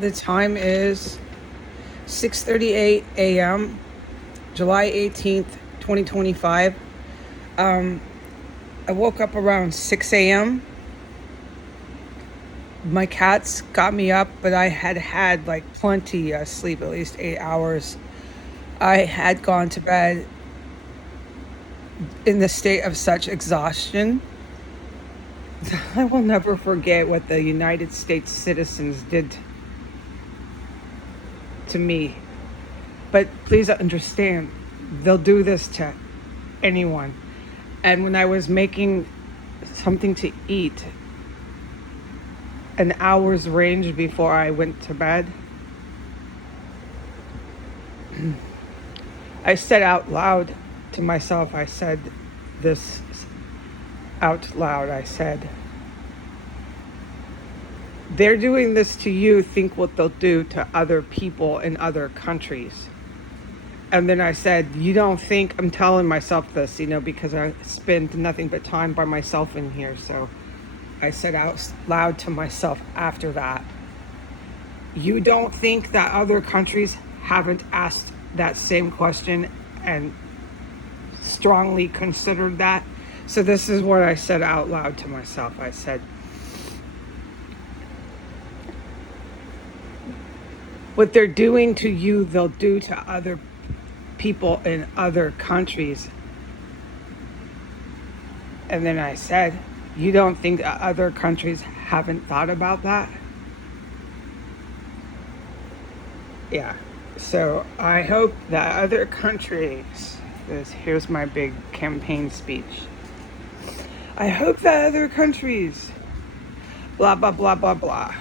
The time is 6:38 a.m., July 18th, 2025. I woke up around 6 a.m. My cats got me up, but I had like plenty of sleep, at least 8 hours. I had gone to bed in the state of such exhaustion. I will never forget what the United States citizens did to me. But please understand, they'll do this to anyone. And when I was making something to eat, an hour's range before I went to bed, I said out loud to myself, I said this out loud. I said, they're doing this to you, think what they'll do to other people in other countries. And then I said, you don't think, I'm telling myself this, because I spend nothing but time by myself in here. So I said out loud to myself after that, you don't think that other countries haven't asked that same question and strongly considered that? So this is what I said out loud to myself. I said, what they're doing to you, they'll do to other people in other countries. And then I said, you don't think that other countries haven't thought about that? Yeah. So I hope that other countries, here's my big campaign speech. I hope that other countries, blah, blah, blah, blah, blah.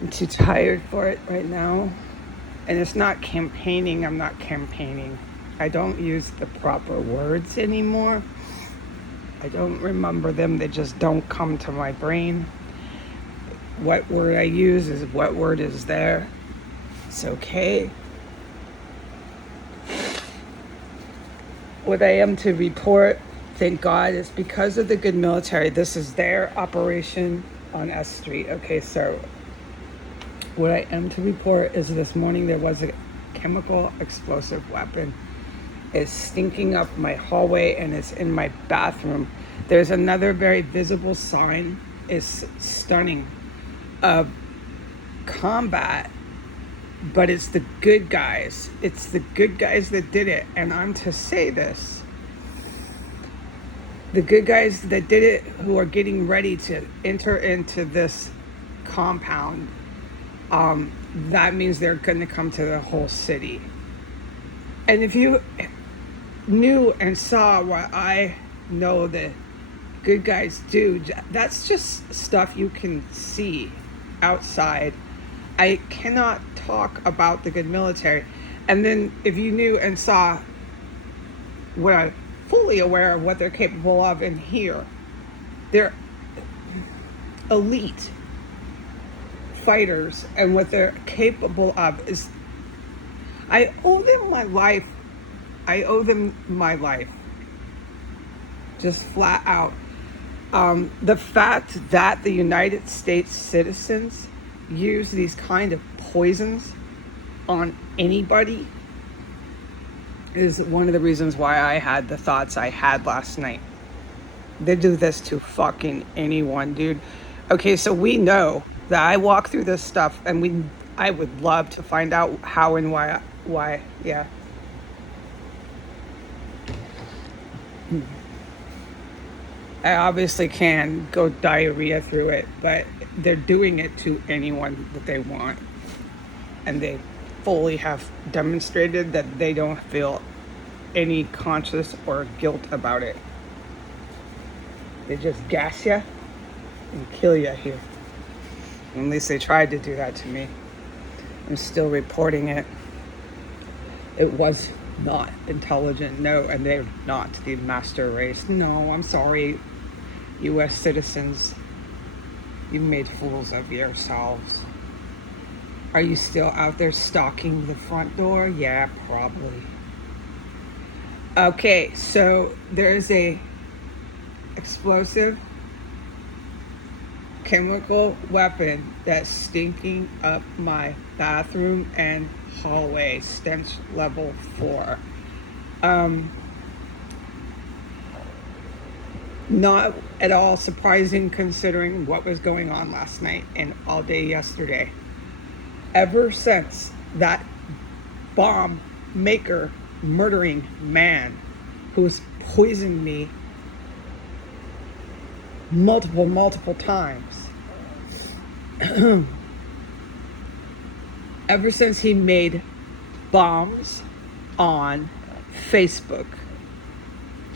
I'm too tired for it right now. And it's not campaigning. I'm not campaigning. I don't use the proper words anymore. I don't remember them. They just don't come to my brain. What word I use is what word is there. It's okay. What I am to report, thank God, is because of the good military. This is their operation on S Street. Okay, so what I am to report is this morning there was a chemical explosive weapon. It's stinking up my hallway and it's in my bathroom. There's another very visible sign. It's stunning of combat, but it's the good guys. It's the good guys that did it. And I'm to say this. The good guys that did it who are getting ready to enter into this compound, that means they're going to come to the whole city. And if you knew and saw what I know the good guys do, that's just stuff you can see outside. I cannot talk about the good military. And then if you knew and saw what I'm fully aware of what they're capable of in here, they're elite fighters, and what they're capable of is, I owe them my life. I owe them my life. Just flat out. The fact that the United States citizens use these kind of poisons on anybody is one of the reasons why I had the thoughts I had last night. They do this to fucking anyone, dude. Okay, so we know that I walk through this stuff, and I would love to find out how and why, yeah. I obviously can go diarrhea through it, but they're doing it to anyone that they want. And they fully have demonstrated that they don't feel any conscience or guilt about it. They just gas you and kill you here. At least they tried to do that to me. I'm still reporting it. It was not intelligent, no, and they're not the master race. No, I'm sorry, U.S. citizens. You made fools of yourselves. Are you still out there stalking the front door? Yeah, probably. Okay, so there's a explosive chemical weapon that's stinking up my bathroom and hallway, stench level 4. Not at all surprising considering what was going on last night and all day yesterday. Ever since that bomb maker murdering man who's poisoned me multiple times, ever since he made bombs on Facebook,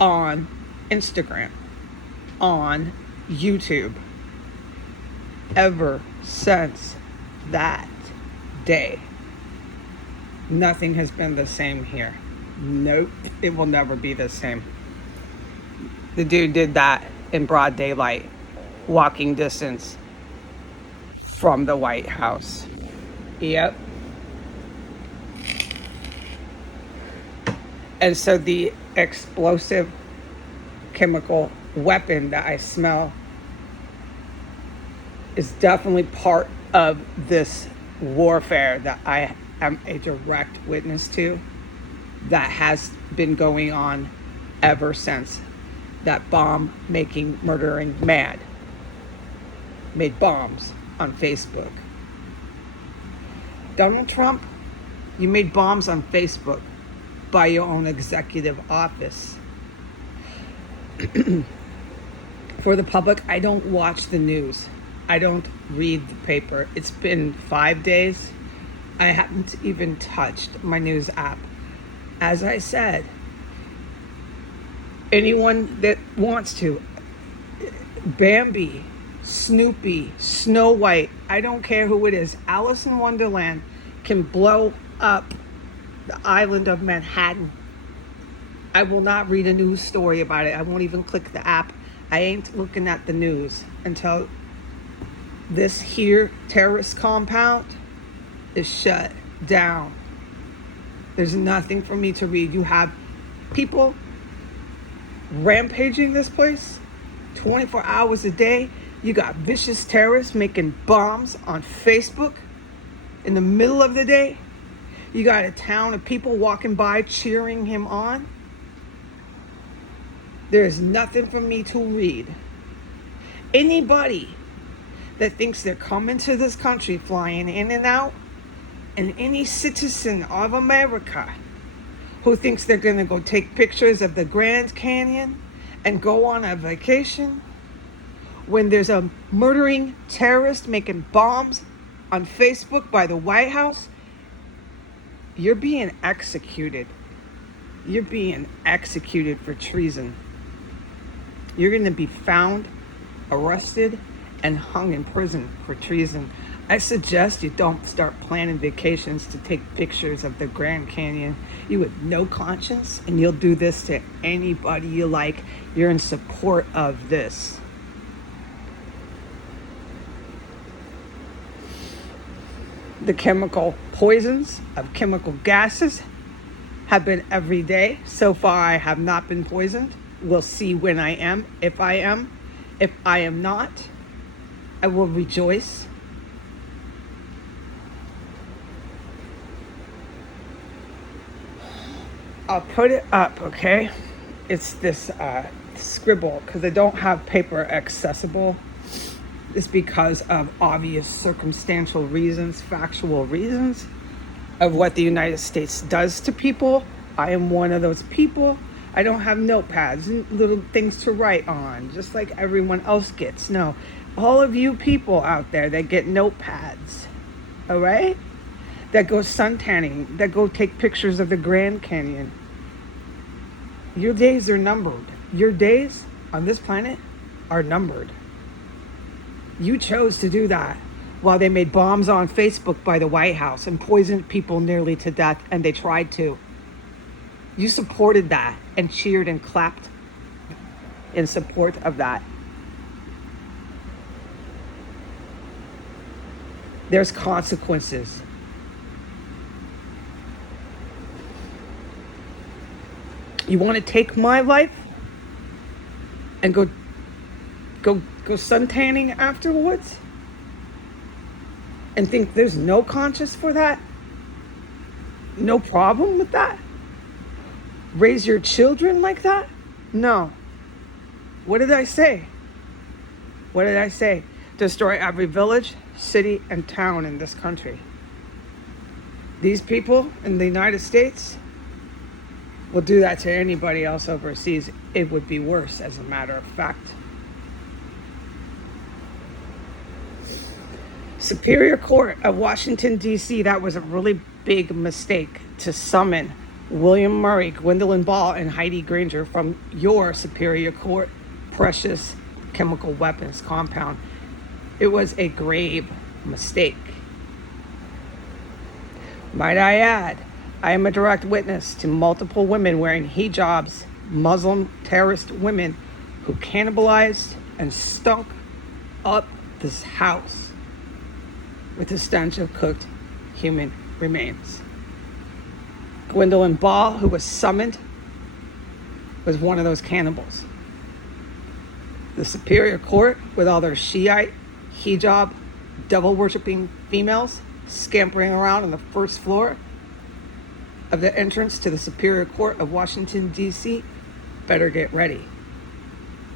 on Instagram, on YouTube, ever since that day, nothing has been the same here. Nope, it will never be the same. The dude did that in broad daylight, walking distance from the White House. Yep. And so the explosive chemical weapon that I smell is definitely part of this warfare that I am a direct witness to, that has been going on ever since that bomb making, murdering man made bombs on Facebook. Donald Trump, you made bombs on Facebook by your own executive office. For the public, I don't watch the news. I don't read the paper. It's been 5 days. I haven't even touched my news app. As I said, anyone that wants to, Bambi, Snoopy, Snow White, I don't care who it is, Alice in Wonderland can blow up the island of Manhattan. I will not read a news story about it. I won't even click the app. I ain't looking at the news until this here terrorist compound is shut down. There's nothing for me to read. You have people rampaging this place 24 hours a day. You got vicious terrorists making bombs on Facebook in the middle of the day. You got a town of people walking by cheering him on. There is nothing for me to read. Anybody that thinks they're coming to this country flying in and out, and any citizen of America who thinks they're going to go take pictures of the Grand Canyon and go on a vacation when there's a murdering terrorist making bombs on Facebook by the White House, you're being executed. You're being executed for treason. You're going to be found, arrested, and hung in prison for treason. I suggest you don't start planning vacations to take pictures of the Grand Canyon. You have no conscience, and you'll do this to anybody you like. You're in support of this. The chemical poisons of chemical gases have been every day. So far, I have not been poisoned. We'll see when I am, if I am. If I am not, I will rejoice. I'll put it up, okay? It's this scribble, because I don't have paper accessible. It's because of obvious circumstantial reasons, factual reasons of what the United States does to people. I am one of those people. I don't have notepads and little things to write on, just like everyone else gets. No, all of you people out there that get notepads, all right? That go suntanning, that go take pictures of the Grand Canyon. Your days are numbered. Your days on this planet are numbered. You chose to do that while they made bombs on Facebook by the White House and poisoned people nearly to death, and they tried to. You supported that and cheered and clapped in support of that. There's consequences. You want to take my life and go go suntanning afterwards and think there's no conscience for that? No problem with that? Raise your children like that? No. What did I say? What did I say? Destroy every village, city, and town in this country. These people in the United States will do that to anybody else overseas. It would be worse, as a matter of fact. Superior Court of Washington, D.C., that was a really big mistake to summon William Murray, Gwendolyn Ball, and Heidi Granger from your Superior Court precious chemical weapons compound. It was a grave mistake. Might I add, I am a direct witness to multiple women wearing hijabs, Muslim terrorist women who cannibalized and stunk up this house with the stench of cooked human remains. Gwendolyn Ball, who was summoned, was one of those cannibals. The Superior Court, with all their Shiite, hijab, devil-worshipping females scampering around on the first floor of the entrance to the Superior Court of Washington, D.C., better get ready.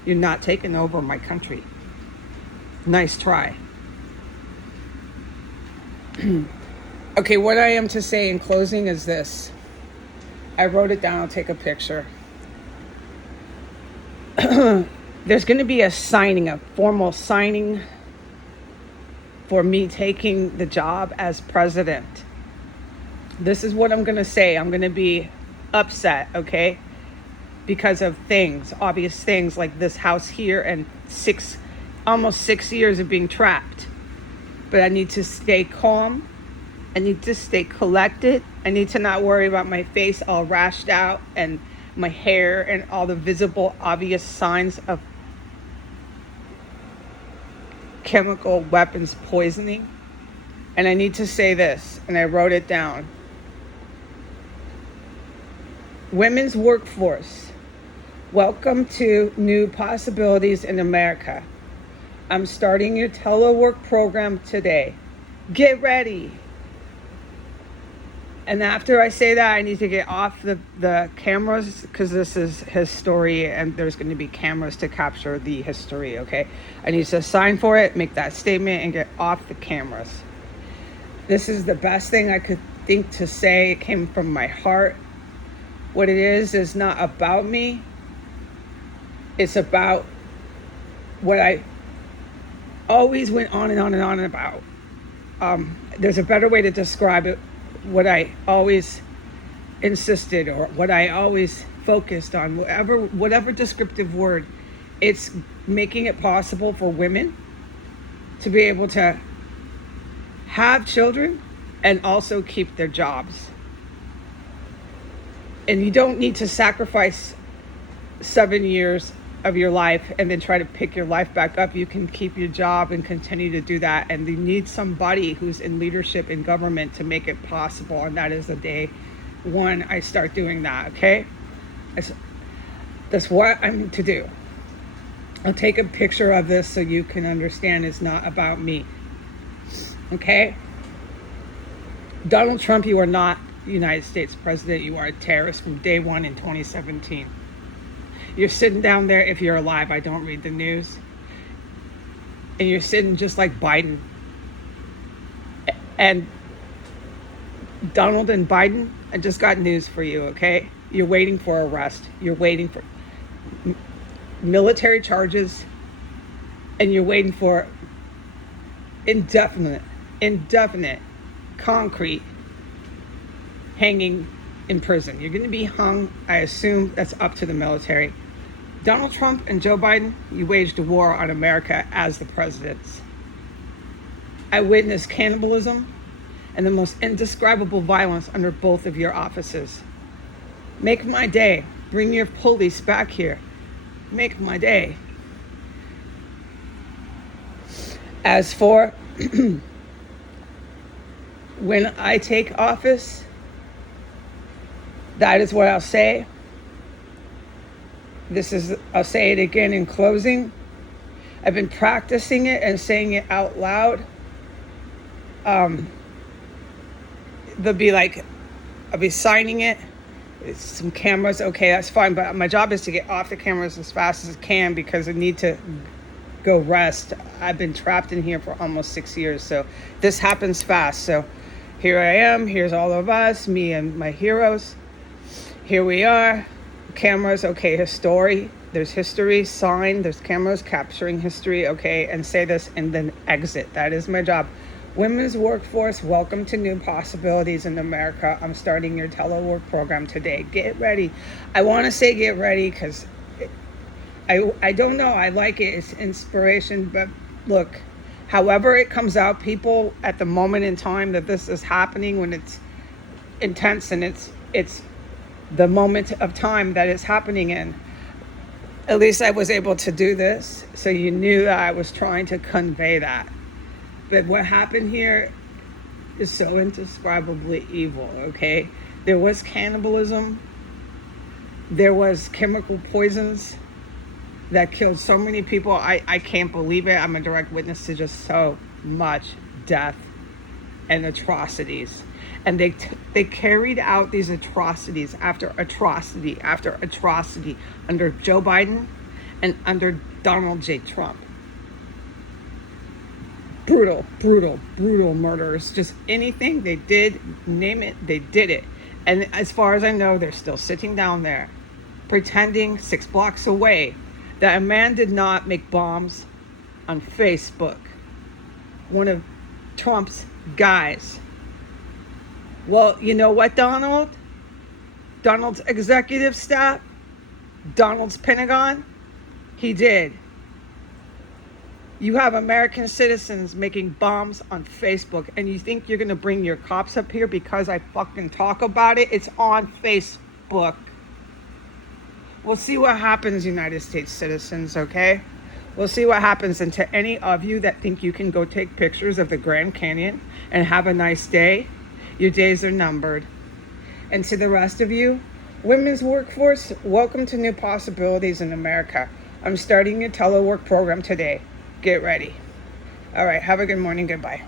You're not taking over my country. Nice try. Okay, what I am to say in closing is this. I wrote it down. I'll take a picture. There's going to be a formal signing for me taking the job as president. This is what I'm going to say. I'm going to be upset, okay? Because of obvious things like this house here and almost 6 years of being trapped. But I need to stay calm. I need to stay collected. I need to not worry about my face all rashed out and my hair and all the visible, obvious signs of chemical weapons poisoning. And I need to say this, and I wrote it down. Women's workforce, welcome to new possibilities in America. I'm starting your telework program today. Get ready. And after I say that, I need to get off the cameras because this is history and there's going to be cameras to capture the history, okay? I need to sign for it, make that statement, and get off the cameras. This is the best thing I could think to say. It came from my heart. What it is not about me. It's about what I always went on and on and on about. There's a better way to describe it. What I always insisted, or what I always focused on, whatever descriptive word, it's making it possible for women to be able to have children and also keep their jobs. And you don't need to sacrifice 7 years of your life and then try to pick your life back up. You can keep your job and continue to do that. And you need somebody who's in leadership in government to make it possible. And that is the day one I start doing that, okay? That's what I'm to do. I'll take a picture of this so you can understand it's not about me, okay? Donald Trump, you are not United States president. You are a terrorist from day one in 2017. You're sitting down there, if you're alive, I don't read the news. And you're sitting just like Biden. And Donald and Biden, I just got news for you, okay? You're waiting for arrest. You're waiting for military charges. And you're waiting for indefinite, concrete hanging in prison. You're going to be hung. I assume that's up to the military. Donald Trump and Joe Biden, you waged a war on America as the presidents. I witnessed cannibalism and the most indescribable violence under both of your offices. Make my day. Bring your police back here. Make my day. As for when I take office, that is what I'll say. I'll say it again in closing. I've been practicing it and saying it out loud. They'll be like, I'll be signing it. It's some cameras, okay, that's fine. But my job is to get off the cameras as fast as I can because I need to go rest. I've been trapped in here for almost 6 years, so this happens fast. So here I am. Here's all of us, me and my heroes. Here we are. Cameras, okay, history. There's history, sign. There's cameras capturing history, okay, and say this and then exit. That is my job. Women's workforce, welcome to new possibilities in America. I'm starting your telework program today. Get ready. I want to say get ready because I don't know. I like it. It's inspiration. But look, however it comes out, people at the moment in time that this is happening, when it's intense and it's the moment of time that it's happening in, at least I was able to do this. So you knew that I was trying to convey that. But what happened here is so indescribably evil, okay? There was cannibalism. There was chemical poisons that killed so many people. I can't believe it. I'm a direct witness to just so much death and atrocities. And they carried out these atrocities after atrocity after atrocity under Joe Biden and under Donald J. Trump. Brutal, brutal, brutal murders. Just anything they did, name it, they did it. And as far as I know, they're still sitting down there pretending 6 blocks away that a man did not make bombs on Facebook. One of Trump's guys. Well, you know what, Donald? Donald's executive staff, Donald's Pentagon, he did. You have American citizens making bombs on Facebook, and you think you're going to bring your cops up here because I fucking talk about it? It's on Facebook. We'll see what happens, United States citizens, okay? We'll see what happens. And to any of you that think you can go take pictures of the Grand Canyon and have a nice day, your days are numbered. And to the rest of you, women's workforce, welcome to new possibilities in America. I'm starting a telework program today. Get ready. All right, have a good morning. Goodbye.